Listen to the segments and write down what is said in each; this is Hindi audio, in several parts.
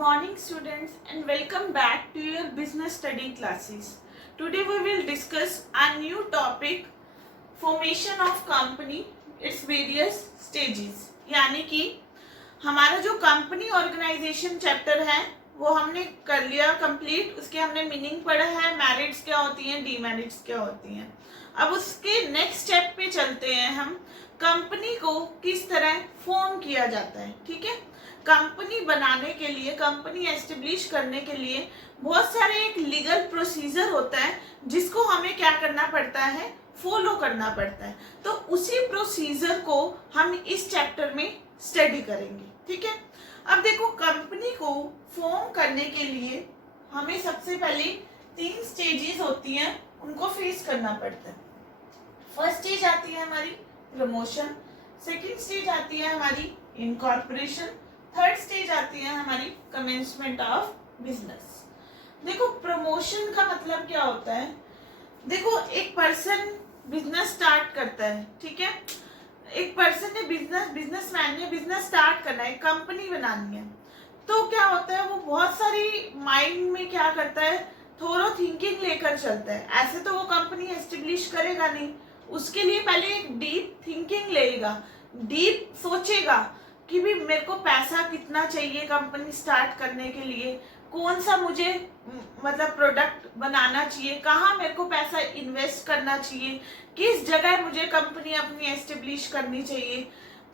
morning students and welcome back to your business study classes. Today we will discuss a new topic formation of company its various stages. यानी कि हमारा जो कंपनी ऑर्गेनाइजेशन चैप्टर है वो हमने कर लिया कंप्लीट. उसके हमने मीनिंग पढ़ा है, मेरिट्स क्या होती हैं, डीमेरिट्स क्या होती हैं. अब उसके नेक्स्ट स्टेप पे चलते हैं. हम कंपनी को किस तरह फॉर्म किया जाता है. ठीक है, कंपनी बनाने के लिए, कंपनी एस्टेब्लिश करने के लिए बहुत सारे एक लीगल प्रोसीजर होता है जिसको हमें क्या करना पड़ता है, फॉलो करना पड़ता है. तो उसी प्रोसीजर को हम इस चैप्टर में स्टडी करेंगे. ठीक है, अब देखो कंपनी को फॉर्म करने के लिए हमें सबसे पहले 3 स्टेजेस होती हैं, उनको फेस करना पड़ता है. फर्स्ट स्टेज आती है हमारी प्रमोशन, सेकंड स्टेज आती है हमारी इनकॉर्पोरेशन, थर्ड स्टेज आती है हमारी कमेंसमेंट ऑफ बिजनेस. देखो प्रमोशन का मतलब क्या होता है. देखो एक पर्सन बिजनेस स्टार्ट करता है. ठीक है, एक पर्सन ने बिजनेसमैन ने बिजनेस स्टार्ट करना है, कंपनी बनानी है. तो क्या होता है, वो बहुत सारी माइंड में क्या करता है, थोड़ा थिंकिंग लेकर चलता है. ऐसे तो वो कंपनी एस्टेब्लिश करेगा नहीं, उसके लिए पहले एक डीप थिंकिंग लेगा, डीप सोचेगा कि भी मेरे को पैसा कितना चाहिए कंपनी स्टार्ट करने के लिए, कौन सा मुझे मतलब प्रोडक्ट बनाना चाहिए, कहाँ मेरे को पैसा इन्वेस्ट करना चाहिए, किस जगह मुझे कंपनी अपनी एस्टेब्लिश करनी चाहिए.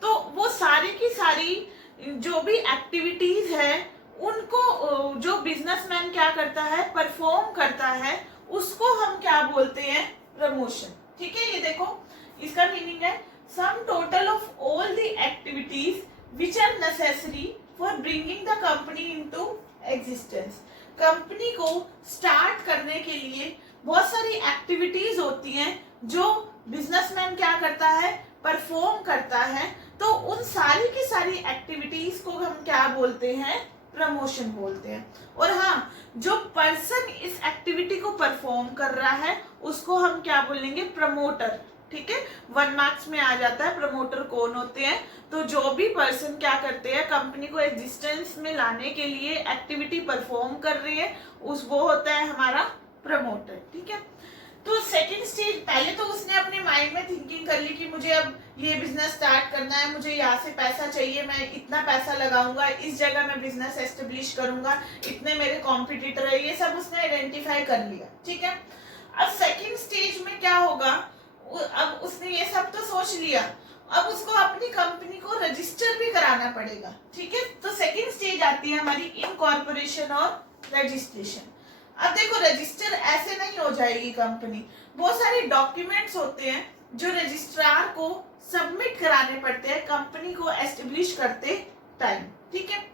तो वो सारी की सारी जो भी एक्टिविटीज है उनको जो बिजनेसमैन क्या करता है, परफॉर्म करता है, उसको हम क्या बोलते हैं, प्रमोशन. ठीक है, ये देखो इसका मीनिंग है sum total of all the activities which are necessary for bringing the company into existence. Company को स्टार्ट करने के लिए बहुत सारी एक्टिविटीज होती हैं जो बिजनेसमैन क्या करता है, परफॉर्म करता है. तो उन सारी की सारी एक्टिविटीज को हम क्या बोलते हैं, प्रमोशन बोलते हैं. और हाँ, जो पर्सन इस एक्टिविटी को परफॉर्म कर रहा है उसको हम क्या बोलेंगे, प्रमोटर. ठीक है, 1 मार्क्स में आ जाता है प्रमोटर कौन होते हैं. तो जो भी पर्सन क्या करते हैं, कंपनी को एग्जिस्टेंस में लाने के लिए एक्टिविटी परफॉर्म कर रहे हैं, वो होता है हमारा प्रमोटर. ठीक है, तो सेकंड स्टेज, पहले तो उसने अपने माइंड में थिंकिंग कर ली कि मुझे अब ये बिजनेस स्टार्ट करना है, मुझे यहाँ से पैसा चाहिए, मैं इतना पैसा लगाऊंगा, इस जगह मैं बिजनेस एस्टेब्लिश करूंगा, इतने मेरे कॉम्पिटिटर है, ये सब उसने आइडेंटिफाई कर लिया. ठीक है, अब सेकेंड स्टेज में क्या होगा, अब उसने ये सब तो सोच लिया, अब उसको अपनी कंपनी को रजिस्टर भी कराना पड़ेगा. ठीक है, तो सेकंड स्टेज आती है हमारी इनकॉर्पोरेशन और रजिस्ट्रेशन. अब देखो रजिस्टर ऐसे नहीं हो जाएगी कंपनी, बहुत सारे डॉक्यूमेंट्स होते हैं जो रजिस्ट्रार को सबमिट कराने पड़ते हैं कंपनी को एस्टेब्लिश करते टाइम. ठीक है,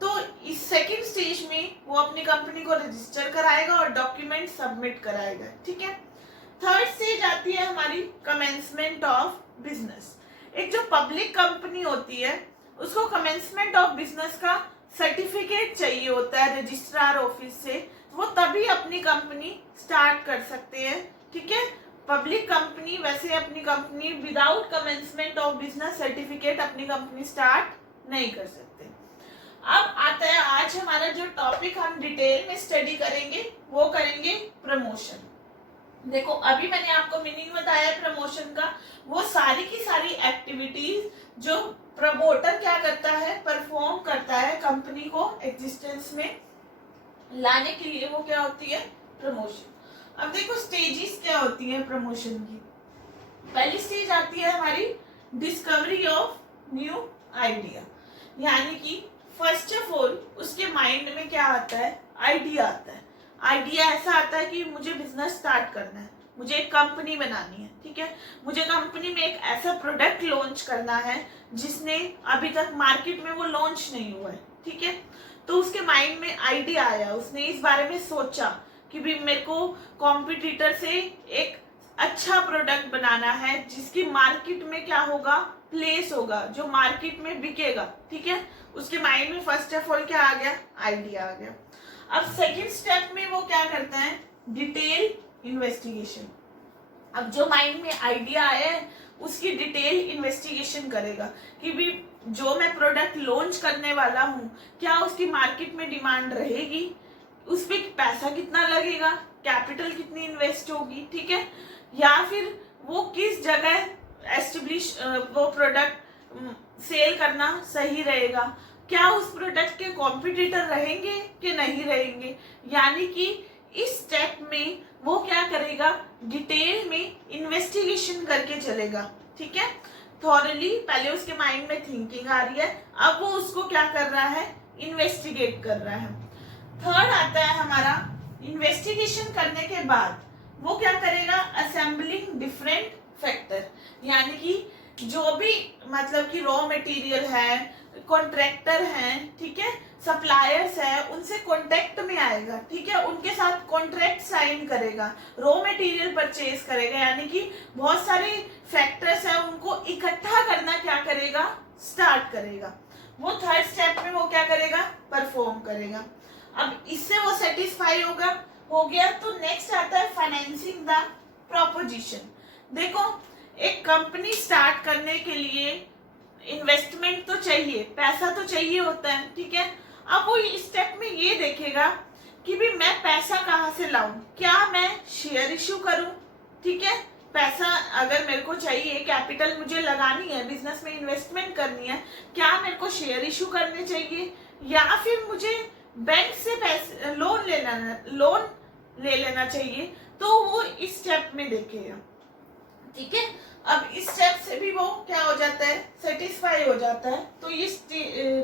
तो इस सेकंड स्टेज में वो अपनी कंपनी को रजिस्टर कराएगा और डॉक्यूमेंट सबमिट कराएगा. ठीक है, थर्ड स्टेज आती है हमारी कमेंसमेंट ऑफ बिजनेस. एक जो पब्लिक कंपनी होती है उसको कमेंसमेंट ऑफ बिजनेस का सर्टिफिकेट चाहिए होता है रजिस्ट्रार ऑफिस से, वो तभी अपनी कंपनी स्टार्ट कर सकते हैं. ठीक है, पब्लिक कंपनी वैसे अपनी company without commencement of business certificate अपनी कंपनी स्टार्ट नहीं कर सकते. अब आता है आज हमारा जो टॉपिक हम डिटेल में स्टडी करेंगे, वो करेंगे प्रमोशन. देखो अभी मैंने आपको मीनिंग बताया प्रमोशन का, वो सारी की सारी एक्टिविटीज जो प्रमोटर क्या करता है, परफॉर्म करता है कंपनी को एग्जिस्टेंस में लाने के लिए, वो क्या होती है, प्रमोशन. अब देखो स्टेजेस क्या होती है प्रमोशन की. पहली स्टेज आती है हमारी डिस्कवरी ऑफ न्यू आइडिया. यानी कि फर्स्ट ऑफ ऑल उसके माइंड में क्या आता है, आइडिया आता है. आइडिया ऐसा आता है कि मुझे बिजनेस स्टार्ट करना है, मुझे एक कंपनी बनानी है. ठीक है, मुझे कंपनी में एक ऐसा प्रोडक्ट लॉन्च करना है जिसने अभी तक मार्केट में वो लॉन्च नहीं हुआ है. ठीक है, तो उसके माइंड में आइडिया आया, उसने इस बारे में सोचा कि भी मेरे को कॉम्पिटिटर से एक अच्छा प्रोडक्ट बनाना है जिसकी मार्केट में क्या होगा, प्लेस होगा, जो मार्केट में बिकेगा. ठीक है, उसके माइंड में फर्स्ट ऑफ ऑल क्या आ गया, आइडिया आ गया. अब सेकंड स्टेप में वो क्या करता है, डिटेल इन्वेस्टिगेशन. अब जो माइंड में आइडिया आया है उसकी डिटेल इन्वेस्टिगेशन करेगा कि भी जो मैं प्रोडक्ट लॉन्च करने वाला हूँ क्या उसकी मार्केट में डिमांड रहेगी, उस पर पैसा कितना लगेगा, कैपिटल कितनी इन्वेस्ट होगी, ठीक है, या फिर वो किस जगह एस्टेब्लिश वो प्रोडक्ट सेल करना सही रहेगा, क्या उस प्रोडक्ट के कॉम्पिटिटर रहेंगे कि नहीं रहेंगे। यानी कि इस स्टेप में वो क्या करेगा, डिटेल में इन्वेस्टिगेशन करके चलेगा, ठीक है, थॉरली। पहले उसके माइंड में थिंकिंग आ रही है, अब वो उसको क्या कर रहा है, इन्वेस्टिगेट कर रहा है। थर्ड आता है हमारा, इन्वेस्टिगेशन करने के बाद वो क्या करेगा, असेंबलिंग डिफरेंट फैक्टर, यानी कि जो भी मतलब कि रॉ मटेरियल है, कॉन्ट्रैक्टर हैं, ठीक है, सप्लायर्स है, उनसे कॉन्टेक्ट में आएगा, ठीक है, उनके साथ कॉन्ट्रैक्ट साइन करेगा, रॉ मटेरियल परचेज करेगा, यानी कि बहुत सारे फैक्टर्स हैं, उनको इकट्ठा करना क्या करेगा, स्टार्ट करेगा। वो थर्ड स्टेप में वो क्या करेगा, परफॉर्म करेगा। अब इससे वो सेटिस्फाई हो गया तो नेक्स्ट आता है फाइनेंसिंग द प्रोपोजिशन। देखो, एक कंपनी स्टार्ट करने के लिए इन्वेस्टमेंट तो चाहिए, पैसा तो चाहिए होता है, ठीक है। अब वो इस स्टेप में ये देखेगा कि भी मैं पैसा कहाँ से लाऊं, क्या मैं शेयर इशू करूं, ठीक है, पैसा अगर मेरे को चाहिए, कैपिटल मुझे लगानी है, बिजनेस में इन्वेस्टमेंट करनी है, क्या मेरे को शेयर इशू करने चाहिए, या फिर मुझे बैंक से पैसे लोन ले लेना चाहिए। तो वो इस स्टेप में देखेगा, ठीक है। अब इस स्टेप से भी वो क्या हो जाता है, सेटिस्फाई हो जाता है। तो ये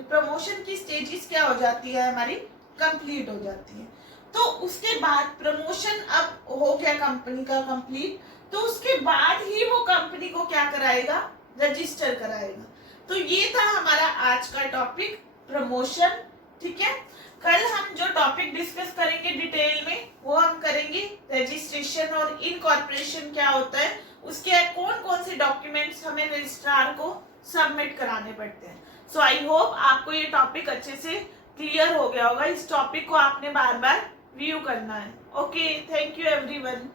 प्रमोशन की स्टेजेस क्या हो जाती है हमारी, कंप्लीट हो जाती है। तो उसके बाद प्रमोशन अब हो गया कंपनी का कंप्लीट, तो उसके बाद ही वो कंपनी को क्या कराएगा, रजिस्टर कराएगा। तो ये था हमारा आज का टॉपिक, प्रमोशन, ठीक है। कल हम जो टॉपिक डिस्कस करेंगे डिटेल में, वो हम करेंगे रजिस्ट्रेशन और इनकॉर्पोरेशन क्या होता है, उसके कौन कौन से डॉक्यूमेंट्स हमें रजिस्ट्रार को सबमिट कराने पड़ते हैं। सो आई होप आपको ये टॉपिक अच्छे से क्लियर हो गया होगा। इस टॉपिक को आपने बार बार व्यू करना है। Okay, thank you everyone.